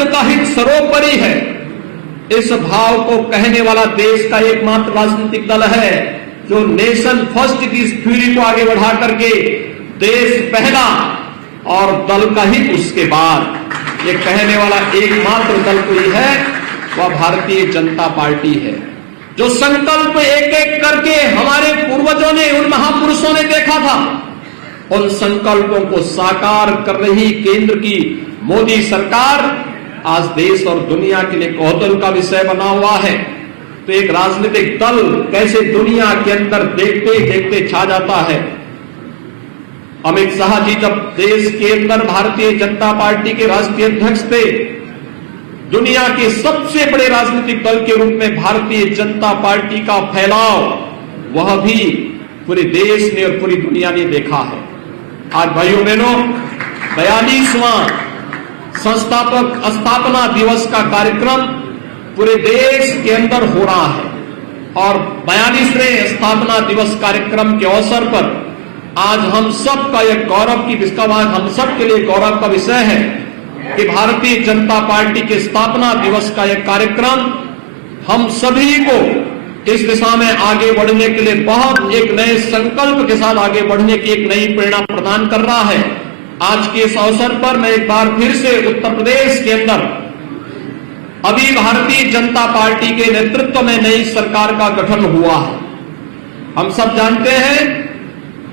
राष्ट्र का हित सर्वोपरि है, इस भाव को कहने वाला देश का एकमात्र राजनीतिक दल है जो नेशन फर्स्ट की इस थ्योरी को आगे बढ़ा करके देश पहला और दल का हित उसके बाद ये कहने वाला एकमात्र दल कोई है, वह भारतीय जनता पार्टी है। जो संकल्प एक एक करके हमारे पूर्वजों ने, उन महापुरुषों ने देखा था, उन संकल्पों को साकार कर रही केंद्र की मोदी सरकार आज देश और दुनिया के लिए कौतूहल का विषय बना हुआ है। तो एक राजनीतिक दल कैसे दुनिया के अंदर देखते देखते छा जाता है। अमित शाह जी जब देश के अंदर भारतीय जनता पार्टी के राष्ट्रीय अध्यक्ष थे, दुनिया के सबसे बड़े राजनीतिक दल के रूप में भारतीय जनता पार्टी का फैलाव वह भी पूरे देश ने और पूरी दुनिया ने देखा है। आज भाइयों बहनों, 42वां संस्थापक स्थापना दिवस का कार्यक्रम पूरे देश के अंदर हो रहा है और 42वें स्थापना दिवस कार्यक्रम के अवसर पर आज हम सब का यह गौरव की विस्तार, हम सब के लिए गौरव का विषय है कि भारतीय जनता पार्टी के स्थापना दिवस का यह कार्यक्रम हम सभी को इस दिशा में आगे बढ़ने के लिए बहुत एक नए संकल्प के साथ आगे बढ़ने की एक नई प्रेरणा प्रदान कर रहा है। आज के इस अवसर पर मैं एक बार फिर से उत्तर प्रदेश के अंदर अभी भारतीय जनता पार्टी के नेतृत्व में नई सरकार का गठन हुआ है। हम सब जानते हैं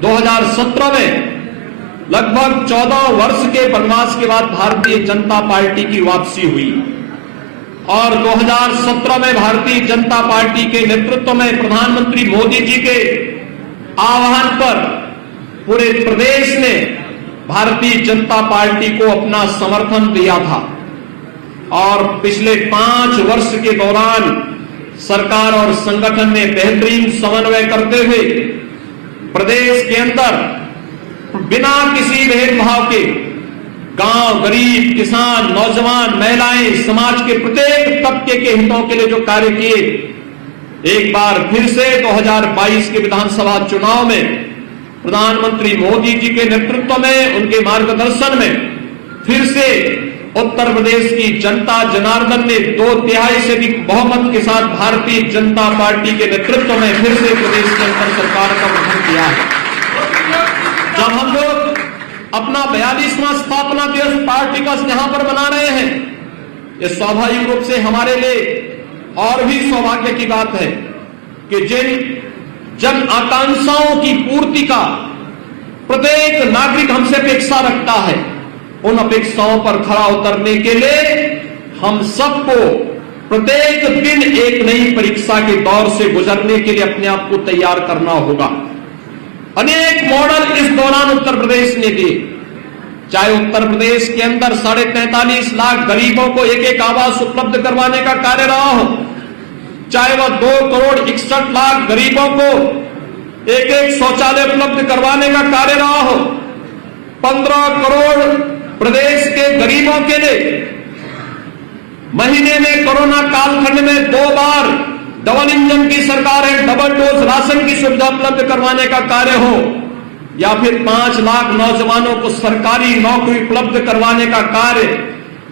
2017 में लगभग 14 वर्ष के वनवास के बाद भारतीय जनता पार्टी की वापसी हुई और 2017 में भारतीय जनता पार्टी के नेतृत्व में प्रधानमंत्री मोदी जी के आह्वान पर पूरे प्रदेश ने भारतीय जनता पार्टी को अपना समर्थन दिया था और पिछले 5 वर्ष के दौरान सरकार और संगठन ने बेहतरीन समन्वय करते हुए प्रदेश के अंदर बिना किसी भेदभाव के गांव, गरीब, किसान, नौजवान, महिलाएं, समाज के प्रत्येक तबके के हितों के लिए जो कार्य किए, एक बार फिर से 2022 के विधानसभा चुनाव में प्रधानमंत्री मोदी जी के नेतृत्व में, उनके मार्गदर्शन में फिर से उत्तर प्रदेश की जनता जनार्दन ने 2/3 से भी बहुमत के साथ भारतीय जनता पार्टी के नेतृत्व में फिर से प्रदेश के अंदर सरकार का गठन किया है। जब हम लोग अपना 42वां स्थापना दिवस पार्टी का यहां पर मना रहे हैं, ये स्वाभाविक रूप से हमारे लिए और भी सौभाग्य की बात है कि जिन जन आकांक्षाओं की पूर्ति का प्रत्येक नागरिक हमसे अपेक्षा रखता है, उन अपेक्षाओं पर खरा उतरने के लिए हम सबको प्रत्येक दिन एक नई परीक्षा के दौर से गुजरने के लिए अपने आप को तैयार करना होगा। अनेक मॉडल इस दौरान उत्तर प्रदेश ने दिए, चाहे उत्तर प्रदेश के अंदर 43.5 लाख गरीबों को एक आवास उपलब्ध करवाने का कार्य रहा हो, चाहे वह 2 करोड़ 61 लाख गरीबों को एक शौचालय उपलब्ध करवाने का कार्य रहा हो, 15 करोड़ प्रदेश के गरीबों के लिए महीने में कोरोना कालखंड में 2 बार डबल इंजन की सरकार है, डबल डोज राशन की सुविधा उपलब्ध करवाने का कार्य हो, या फिर 5 लाख नौजवानों को सरकारी नौकरी उपलब्ध करवाने का कार्य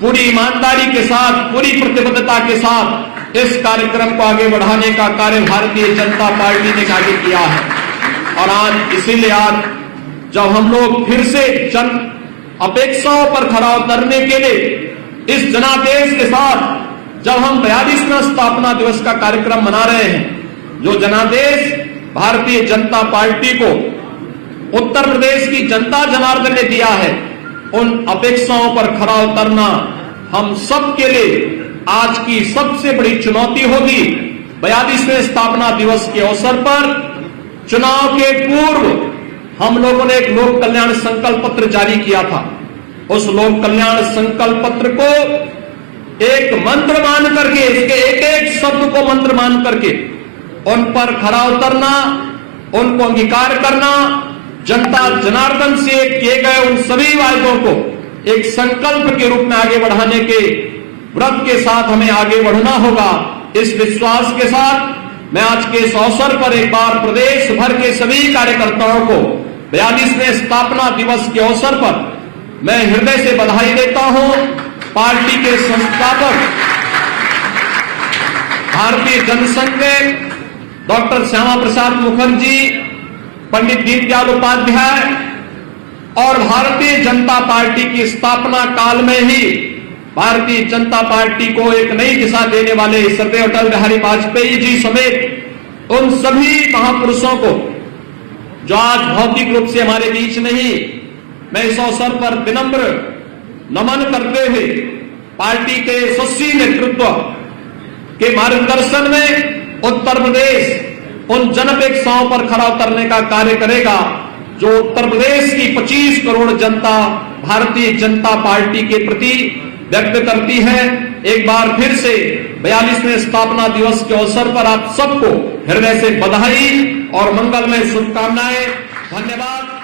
पूरी ईमानदारी के साथ, पूरी प्रतिबद्धता के साथ इस कार्यक्रम को आगे बढ़ाने का कार्य भारतीय जनता पार्टी ने आगे किया है। और आज इसीलिए आज जब हम लोग फिर से जन अपेक्षाओं पर खरा उतरने के लिए इस जनादेश के साथ जब हम 42वां स्थापना दिवस का कार्यक्रम मना रहे हैं, जो जनादेश भारतीय जनता पार्टी को उत्तर प्रदेश की जनता जनार्दन ने दिया है, उन अपेक्षाओं पर खरा उतरना हम सब के लिए आज की सबसे बड़ी चुनौती होगी। 42वें स्थापना दिवस के अवसर पर चुनाव के पूर्व हम लोगों ने एक लोक कल्याण संकल्प पत्र जारी किया था। उस लोक कल्याण संकल्प पत्र को एक मंत्र मान करके, इसके एक शब्द को मंत्र मान करके उन पर खरा उतरना, उनको अंगीकार करना, जनता जनार्दन से किए गए उन सभी वायदों को एक संकल्प के रूप में आगे बढ़ाने के व्रत के साथ हमें आगे बढ़ना होगा। इस विश्वास के साथ मैं आज के इस अवसर पर एक बार प्रदेश भर के सभी कार्यकर्ताओं को 42वें स्थापना दिवस के अवसर पर मैं हृदय से बधाई देता हूं पार्टी के संस्थापक भारतीय जनसंघ के डॉक्टर श्यामा प्रसाद मुखर्जी, पंडित दीनदयाल उपाध्याय और भारतीय जनता पार्टी की स्थापना काल में ही भारतीय जनता पार्टी को एक नई दिशा देने वाले श्रद्धेय अटल बिहारी वाजपेयी जी समेत उन सभी महापुरुषों को जो आज भौतिक रूप से हमारे बीच नहीं, मैं इस अवसर पर विनम्र नमन करते हुए पार्टी के यशस्वी नेतृत्व के मार्गदर्शन में उत्तर प्रदेश उन जनअपेक्षाओं पर खरा उतरने का कार्य करेगा जो उत्तर प्रदेश की 25 करोड़ जनता भारतीय जनता पार्टी के प्रति व्यक्त करती है। एक बार फिर से 42वें स्थापना दिवस के अवसर पर आप सबको हृदय से बधाई और मंगलमय शुभकामनाएं। धन्यवाद।